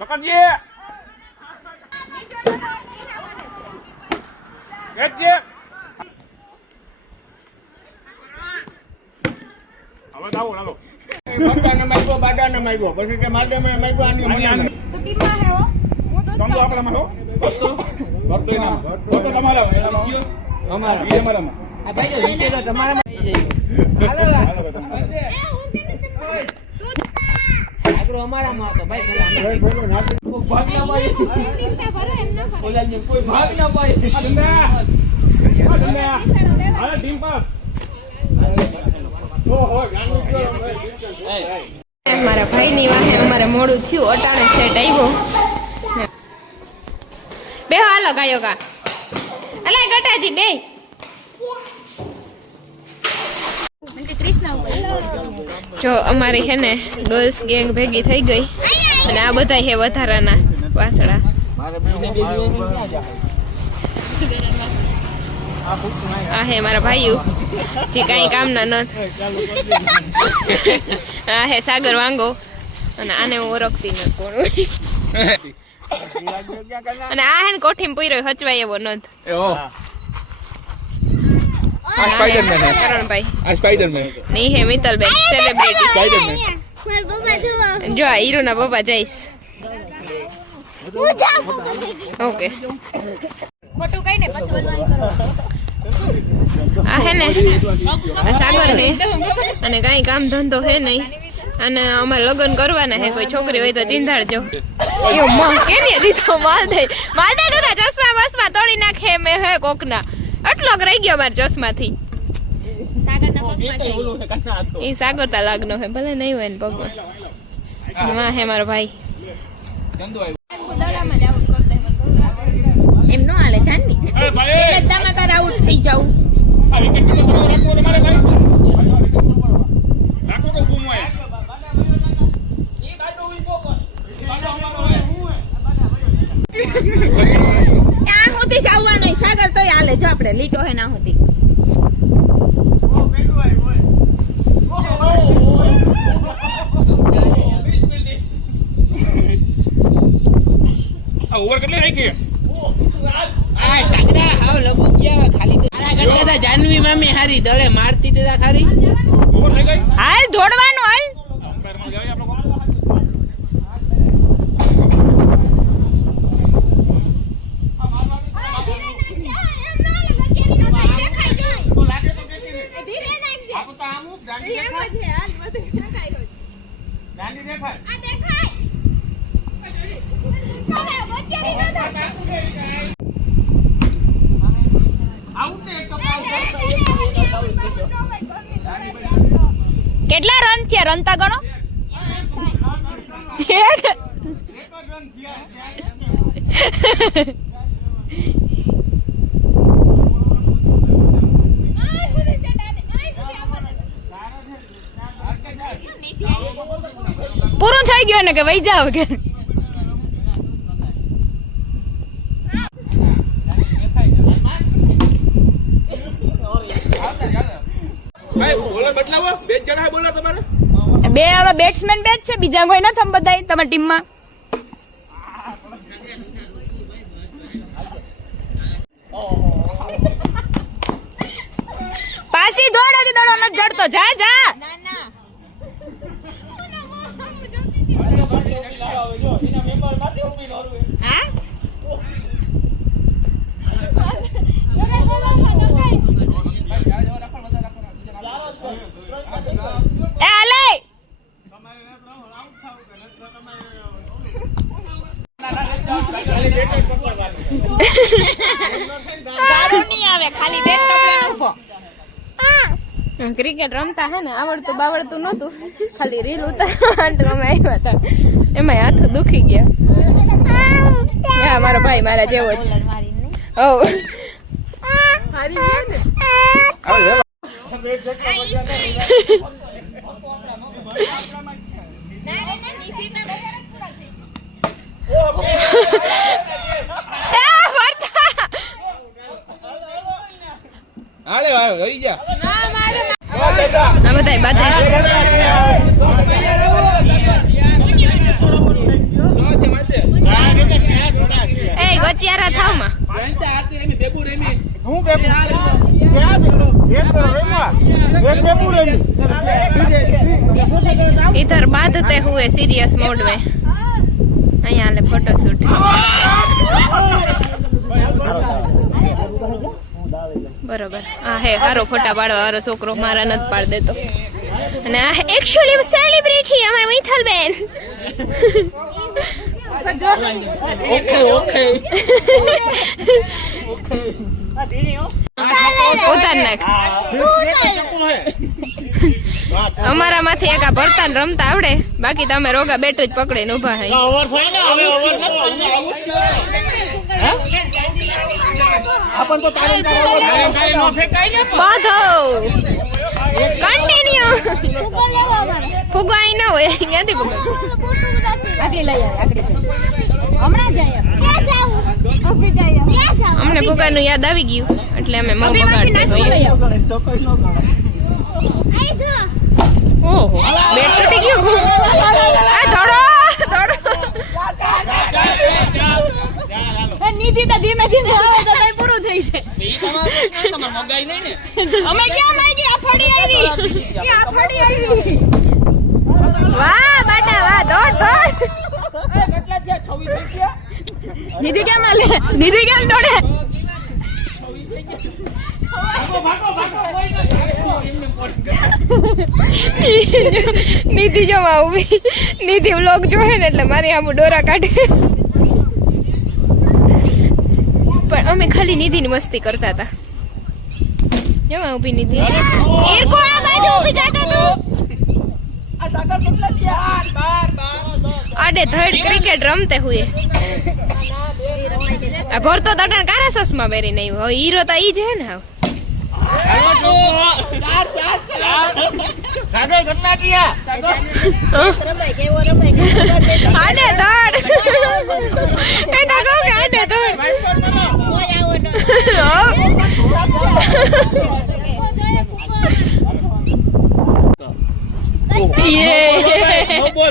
પકડજે ખેંચજે હવે આવો હાલો બાડાને માગ્યો પછી કે માલદે મને માગ્યો આની મને તો ટીમમાં હે હો હું તો સમજો આપણે માં હો ભરતો ના ભરતો તમારા અમારા ઈ અમારામાં આ ભાઈ વિકે તો તમારામાં હાલો આગળ અમારામાં હતો ભાઈ પેલા ભાગ ના પાઈ ટીમતા ભરો એમ ન કરે ઓલાની કોઈ ભાગ ના પાઈ આ ટીમ પાસ મારા ભાઈની વાહે અમારે મોડું થયું અટાણે સેટ આવ્યો બે હાલો ગાયો ગા અલા ગટાજી બે જો અમારી હે ને ગર્લ્સ ગેંગ ભેગી થઈ ગઈ અને આ બધા હે વધારાના વાસડા આ હે મારા ભાઈઓ જે કઈ કામના નથી આ હે સાગર વાંગો અને આને હું ઓળખતી નથી કોણ અને આ હે ને કોઠીમાં પૂર્યો હચવાય એવો નથી કરણભાઈ આ સ્પાઈડરમેન નહીં હે મિત્તલબેન સેલિબ્રિટી સ્પાઈડરમેન જો આ હીરો ના બાબા જઈશ ઓકે ખોટું કઈ ને પછી બોલવાનું કરો આ હે ને આ સાગર ને અને કઈ કામ ધંધો હે નહીં અને અમારે લગ્ન કરવાના હે કોઈ છોકરી હોય તો ચિંધાડજો યો માં કેની દીધો માલદે તો ચશ્મા બસમાં તોડી નાખે મે હે કોકના આટલો રહી ગયો માર ચશ્માથી સાગરના પગમાં એ સાગરતા લાગનો હે ભલે નહીં હોય ને પગમાં માં હે મારો ભાઈ દડામાં જ આઉટ કરતે એમ નો હાલે જાનવી એટલે તમે તાર આઉટ થઈ જાવ આ વિકેટ તો રાખવો તમારે ભાઈ રાખો તો ગુમ હોય ઈ બાડો ઉભો કર બાડો અમારો હે ત્યાં હોતી જવાનો સાગર તોય હાલે જો આપણે લીટો હે ના હોતી આ ઓવર કેટલી રહી ગઈ આ સાગરા હાવ લબુ ગયા ખાલી તો આરા કરતા તા જાનવી મામી હારી દળે મારતી તે ખારી ઓવર થઈ ગઈ હાલ દોડવાનું હાલ અમ્પાયર માં જાય આપણો કેટલા રન છે રનતા ગણો પૂરું થઈ ગયું ને કે વહી જાવ કે બદલાવો બે જણા બોલા તમારે બે હવે બેટ્સમેન બેટ છે બીજા કોઈ નથી બધાય તમારી ટીમમાં પાછી દોડો નથી જડતો જા જા ક્રિકેટ રમતા હે ને આવડતું બાવડતું નતું ખાલી રીલ ઉતારવા અમે આવ્યા હતા એમાં હાથ દુખી ગયા મારો ભાઈ મારા જેવો જ હાલે વાળો રહી જા આ બધાય બાધા એ ગોચિયારા થાવ માં इधर बांधते हुए सीरियस मोड में અહીંયા લે ફોટોશૂટ બરોબર આ હે હારો ફોટા પાડવા વાળો છોકરો મારા નત પાડ દેતો અને આ એક્ચ્યુઅલી સેલિબ્રિટી અમાર મિથલ બેન ઓકે ઉતાર નાખ અમારા માંથી એક આ ભરતા રમતા આવડે બાકી તમે રોગા બેઠું જ પકડીને ઉભા હઈ બાંધો કન્ટિન્યુ ફુગો આઈ ન હોય ક્યાંથી ફુગો અમને ફુગાનું યાદ આવી ગયું એટલે અમે મગ બગાડતા ઓહો બેટ તૂટી ગયું આ દોડો નિધિ તો ધીમે ધીમે આવો તો કઈ પૂરું થઈ જાય મગાઈ નહીં ને અમે ક્યાં માંગી આ ફડી આવી કે આ ફડી આવી વાહ બાટા વાહ દોડ દોડ કેટલા છે 26 થઈ ગયા નિધિ કેમ આલે નિધિ કેમ દોડે નિધિ જો ઉભી નિધિ વ્લોગ જોહે ને એટલે મારી આમ ડોરા કાઢે પણ અમે ખાલી નિધિની મસ્તી કરતા હતા કેવા ઉભી નિધિ એરકો આ બાજુ ઉભી જાતા તું આ સાગર પગલા દિયા આડે ધડ ક્રિકેટ રમતે હુએ આ ભરતો તટન કારા સસમાં બેરી નહીં હવે હીરો તો ઈ જ હે ને હવે આડે ધડ એના કહો કે આડે ધડ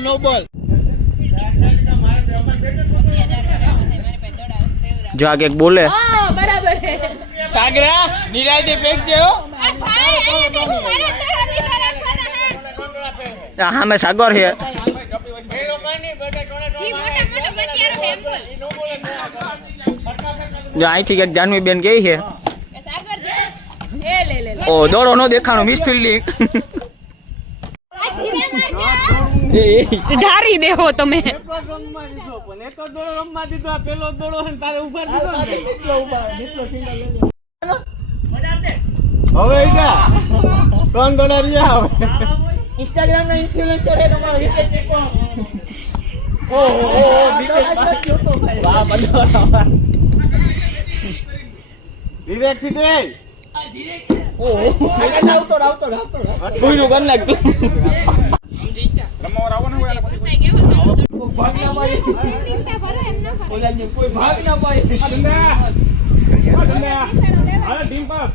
નો બોલ જો આગે એક બોલે બરાબર સાગરા નિરાયતે ફેંક દેવો હા મેં સાગર છે જો અહીંથી એક જાનવી બેન ગઈ છે ઓ દોડો નો દેખાણો મિસ ફિલ્ડિંગ ઢારી દેવો તમે હવે કોણ દોડા રહ્યા હવે इंस्टाग्राम ना इन्फ्लुएंसर है तुम्हारा विकेट टेको વાહ બડો વિવેક થી દે કોઈ નો બન લાગતું રમાવા આવવાનું હોય ભાગ ના પાય કોઈ ભાગ ના પાય આ ટીમ પાસ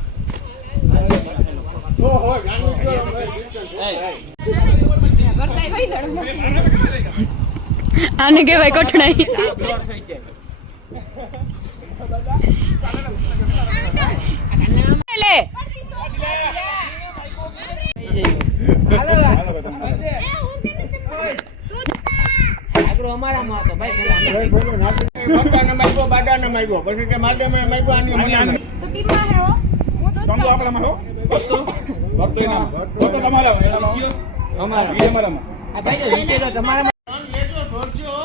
આને કહેવાય કઠણાઈ લે આગરો અમારામાં હતો ભાઈ પેલા બટાને માગ્યો બાડાને માગ્યો પછી કે માડે મે માગ્યો આની મને તો ટીમમાં હે હો હું તો સમજો આપણામાં હો ભરતો એના ભરતો તમારા એના જીઓ અમારા ઈ અમારામાં આ ભાઈ વિકેટ તમારા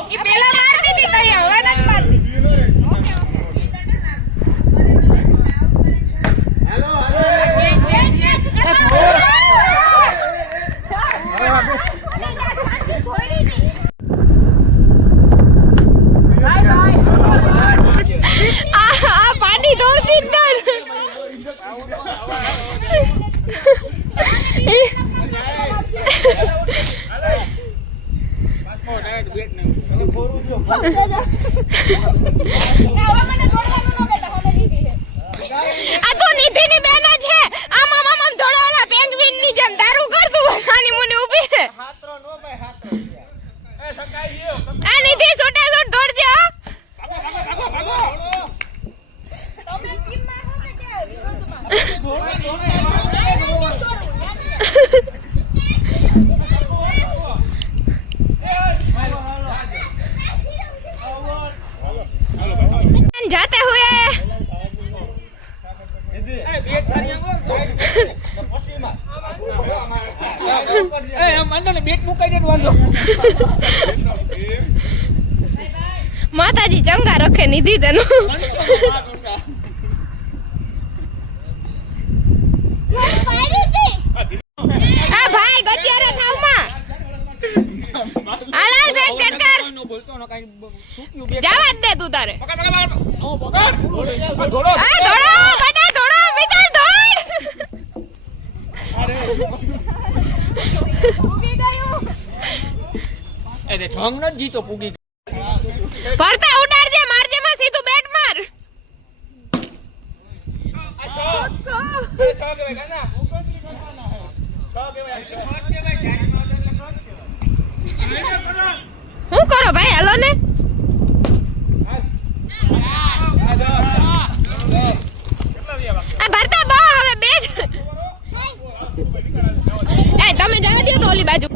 ઈ પેલા મારતી હતી તઈ હવે નથી મારતી હેલો આ પાણી દોડતી જ આ તો નિધિની બેન જ છે. આમ દોડાવેલા પેંગ્વિન ની જેમ તારું કરતું આની મુને ઊભી છે. હાથરો નો ભાઈ હાથરો એ સકાઈ ગયો આ નિધિ છૂટે છૂટ દોડજે હો. जाते हुए माताजी चंगा रखे निधि तेन भाई गचियारे थाव मा आलाल बेग चटकर जावा दे तू तारे दौड़ो बेटा दौड़ो विशाल दौड़ અરે જંગ ન જીતો પૂગી ભરતા ઉડાડજે મારજે માં સીધું બેટ માર હું કરો ભાઈ હાલો ને આ ભરતા બહુ હવે બે જ એ તમે જવા દો તો ઓલી બાજુ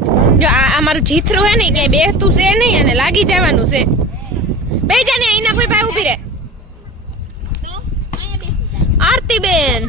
જો આ મારું જીથરું હે ને કે બેસતું છે નહીં અને લાગી જવાનું છે બે જાને અહીંના ભાઈ ઉભી રહે આરતી બેન